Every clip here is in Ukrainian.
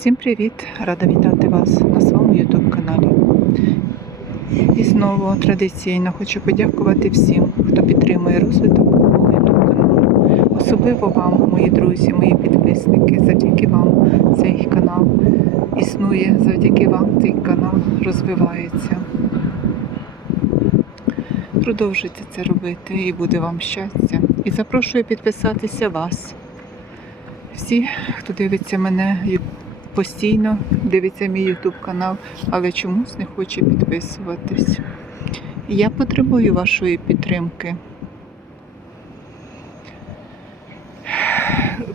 Всім привіт! Рада вітати вас на своєму YouTube каналі. І знову традиційно хочу подякувати всім, хто підтримує розвиток мого YouTube каналу. Особливо вам, мої друзі, мої підписники. Завдяки вам цей канал існує, завдяки вам цей канал розвивається. Продовжуйте це робити і буде вам щастя. І запрошую підписатися вас. Всі, хто дивиться мене постійно, дивиться мій YouTube канал, але чомусь не хоче підписуватись. Я потребую вашої підтримки.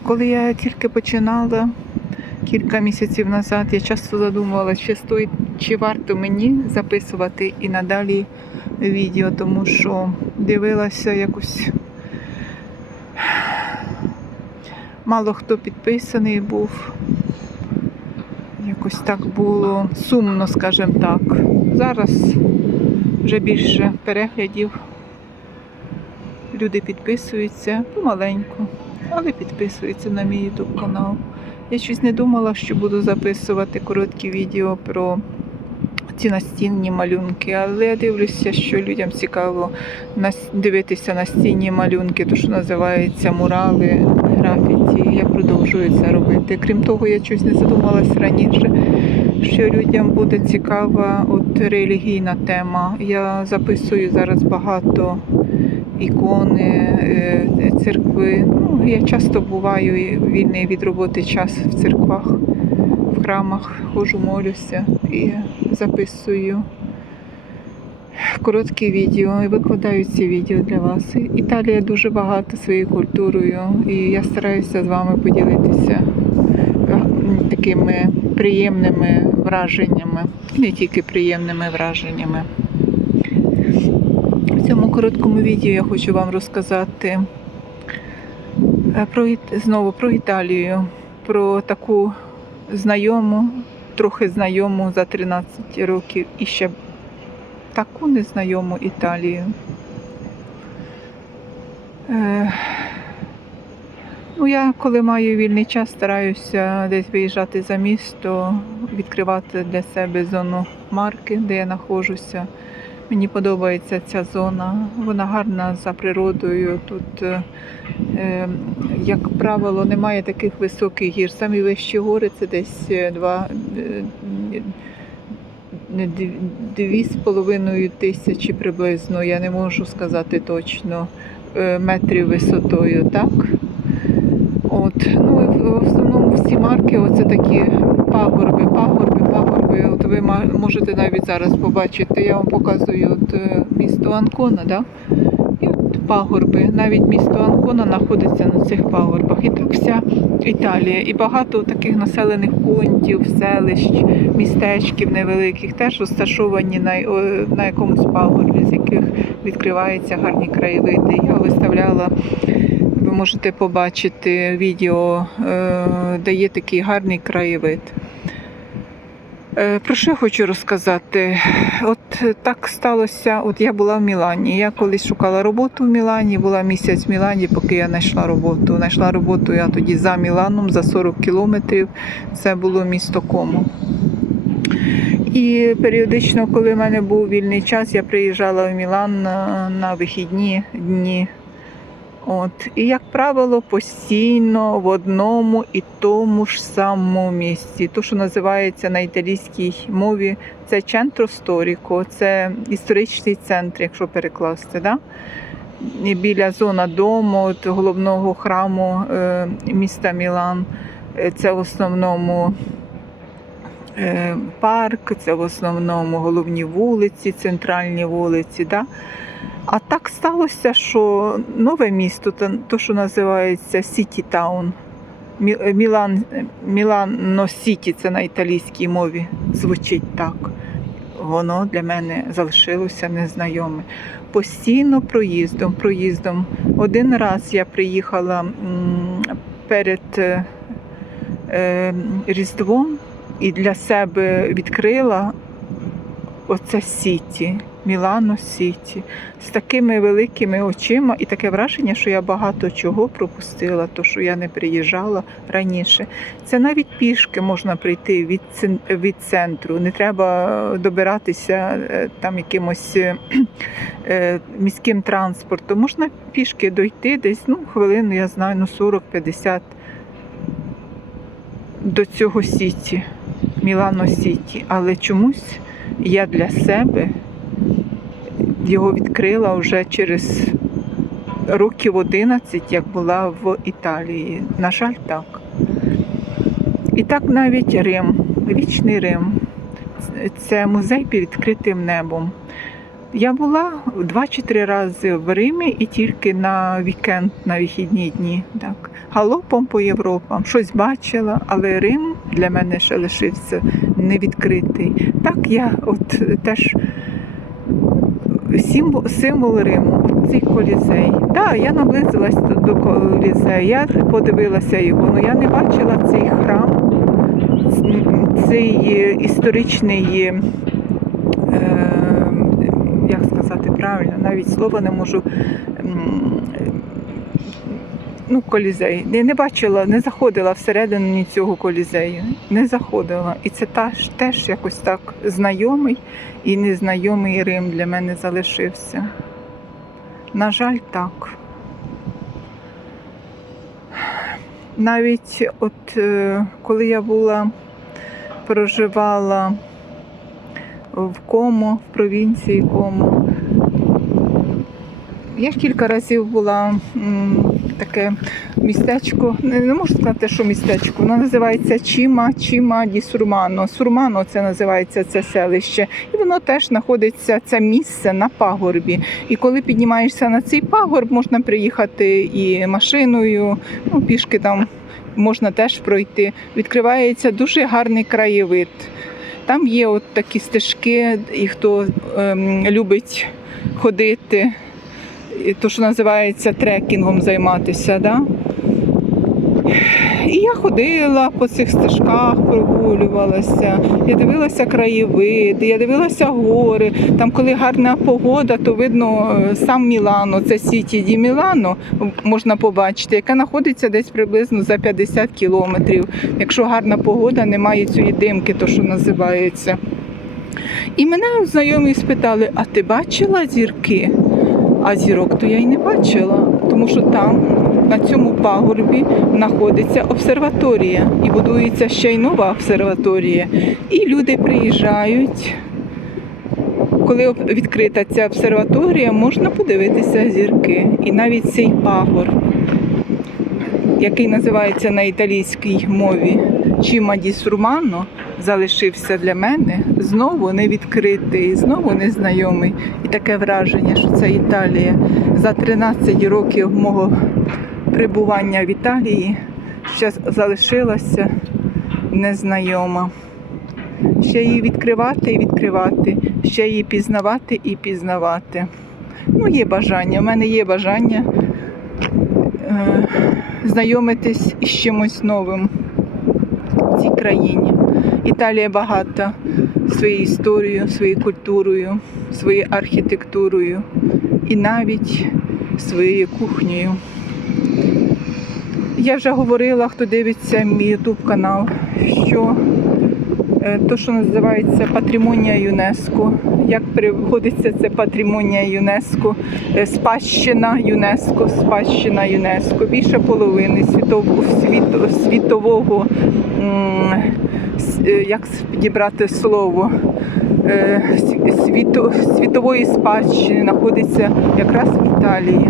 Коли я тільки починала кілька місяців назад, я часто задумувалася, чи стоїть, чи варто мені записувати і надалі відео, тому що дивилася якось мало хто підписаний був. Якось так було сумно, скажімо так. Зараз вже більше переглядів. Люди підписуються помаленьку, але підписуються на мій YouTube канал. Я щось не думала, що буду записувати короткі відео про ці настінні малюнки, але я дивлюся, що людям цікаво дивитися настінні малюнки, то що називається мурали, графіті. Я продовжую це робити. Крім того, я щось не задумалась раніше, що людям буде цікава от релігійна тема. Я записую зараз багато ікони, е, церкви. Ну, я часто буваю вільний від роботи час в церквах, в храмах, ходжу, молюся і записую короткі відео і викладаю ці відео для вас. Італія дуже багата своєю культурою, і я стараюся з вами поділитися е, такими приємними враженнями, не тільки приємними враженнями. В цьому короткому відео я хочу вам розказати е, про знову про Італію, про таку знайому, трохи знайому за 13 років і ще таку незнайому Італію. Е, ну, я коли маю вільний час, стараюся десь виїжджати за місто, відкривати для себе зону марки, де я знаходжуся. Мені подобається ця зона. Вона гарна за природою. Тут, е, е, як правило, немає таких високих гір. Самі вищі гори це десь е, два. е, половиною тисячі приблизно, я не можу сказати точно, е, метрів висотою, так? От, ну, в основному всі марки оце такі пагорби, пагорби, пагорби. От ви можете навіть зараз побачити, я вам показую от, е, місто Анкона, да? і от пагорби. Навіть місто Анкона знаходиться на цих пагорбах. І так вся Італія. І багато таких населених пунктів, селищ, містечків невеликих теж розташовані на, на якомусь пагорбі, з яких відкриваються гарні краєвиди. Я виставляла, ви можете побачити відео, е, де є такий гарний краєвид. Е, Про що хочу розказати? От е, так сталося. От я була в Мілані. Я колись шукала роботу в Мілані, була місяць в Мілані, поки я знайшла роботу. Знайшла роботу я тоді за Міланом, за 40 кілометрів. Це було місто Комо. І періодично, коли в мене був вільний час, я приїжджала в Мілан на, на вихідні дні. От. І, як правило, постійно в одному і тому ж самому місці. То, що називається на італійській мові, це Центро Сторіко, це історичний центр, якщо перекласти. Да? Біля зона дому, от, головного храму е, міста Мілан. Е, Це в основному е, парк, це в основному головні вулиці, центральні вулиці. Да? А так сталося, що нове місто, то, що називається Сіті Таун. Мілан, Мілано Сіті, це на італійській мові звучить так. Воно для мене залишилося незнайоме. Постійно проїздом, проїздом. Один раз я приїхала перед е, е, Різдвом і для себе відкрила оце Сіті. Мілано Сіті з такими великими очима і таке враження, що я багато чого пропустила, то що я не приїжджала раніше. Це навіть пішки можна прийти від, від центру. Не треба добиратися е, там якимось е, е, міським транспортом. Можна пішки дойти десь ну, хвилину, я знаю, ну 40-50 до цього Сіті, Мілано Сіті. Але чомусь я для себе його відкрила вже через років 11, як була в Італії. На жаль, так. І так навіть Рим, вічний Рим. Це музей під відкритим небом. Я була два чи три рази в Римі і тільки на вікенд, на вихідні дні. Так. Галопом по Європам. Щось бачила, але Рим для мене ще лишився невідкритий. Так, я от теж символ, Риму, цей колізей. Так, да, я наблизилась до- колізею, я подивилася його, але я не бачила цей храм, цей е, історичний, е, як сказати правильно, навіть слова не можу. Ну, колізей. Не, не бачила, не заходила всередину цього колізею. Не заходила. І це теж, теж якось так знайомий і незнайомий Рим для мене залишився. На жаль, так. Навіть от е, коли я була, проживала в Комо, в провінції Комо, я кілька разів була таке містечко, не, не можу сказати, що містечко, воно називається Чіма, Чіма ді Сурмано. Сурмано це називається це селище. І воно теж знаходиться це місце на пагорбі. І коли піднімаєшся на цей пагорб, можна приїхати і машиною, ну, пішки там можна теж пройти. Відкривається дуже гарний краєвид. Там є от такі стежки, і хто ем, любить ходити, то, що називається трекінгом займатися. Да? І я ходила по цих стежках, прогулювалася, я дивилася краєвиди, я дивилася гори. Там, коли гарна погода, то видно е, сам Мілано, це Сіті Ді Мілано, можна побачити, яка знаходиться десь приблизно за 50 кілометрів. Якщо гарна погода, немає цієї димки, то що називається. І мене знайомі спитали: а ти бачила зірки? А зірок то я й не бачила, тому що там, на цьому пагорбі, знаходиться обсерваторія і будується ще й нова обсерваторія. І люди приїжджають. Коли відкрита ця обсерваторія, можна подивитися зірки. І навіть цей пагорб, який називається на італійській мові Чіма ді Сурмано, залишився для мене знову не відкритий, знову незнайомий. І таке враження, що це Італія. За 13 років мого перебування в Італії ще залишилася незнайома. Ще її відкривати і відкривати, ще її пізнавати і пізнавати. Ну, є бажання. У мене є бажання е, знайомитись із чимось новим в цій країні. Італія багата своєю історією, своєю культурою, своєю архітектурою і навіть своєю кухнею. Я вже говорила, хто дивиться мій ютуб канал, що то, що називається патрімонія ЮНЕСКО, як переводиться це патрімонія ЮНЕСКО, е, спадщина ЮНЕСКО, спадщина ЮНЕСКо, більше половини світового, світового е, як підібрати слово, е, світо, світової спадщини знаходиться якраз в Італії.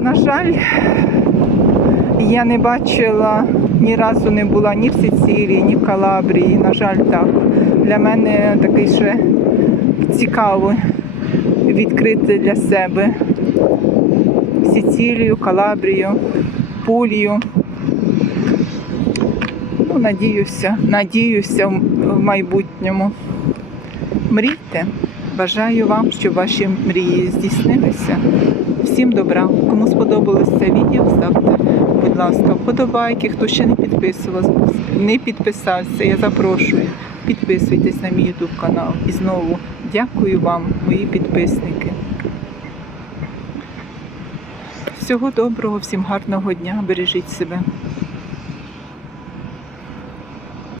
На жаль, я не бачила, ні разу не була ні в Сицилії, ні в Калабрії. На жаль, так. Для мене такий ще цікаво відкрити для себе Сицилію, Калабрію, Пулію. Ну, надіюся, надіюся в майбутньому. Мрійте. Бажаю вам, щоб ваші мрії здійснилися. Всім добра. Кому сподобалось це відео, ставте, будь ласка, вподобайки. Хто ще не підписувався, не підписався, я запрошую. підписуйтесь на мій YouTube канал. І знову дякую вам, мої підписники. Всього доброго, всім гарного дня, бережіть себе.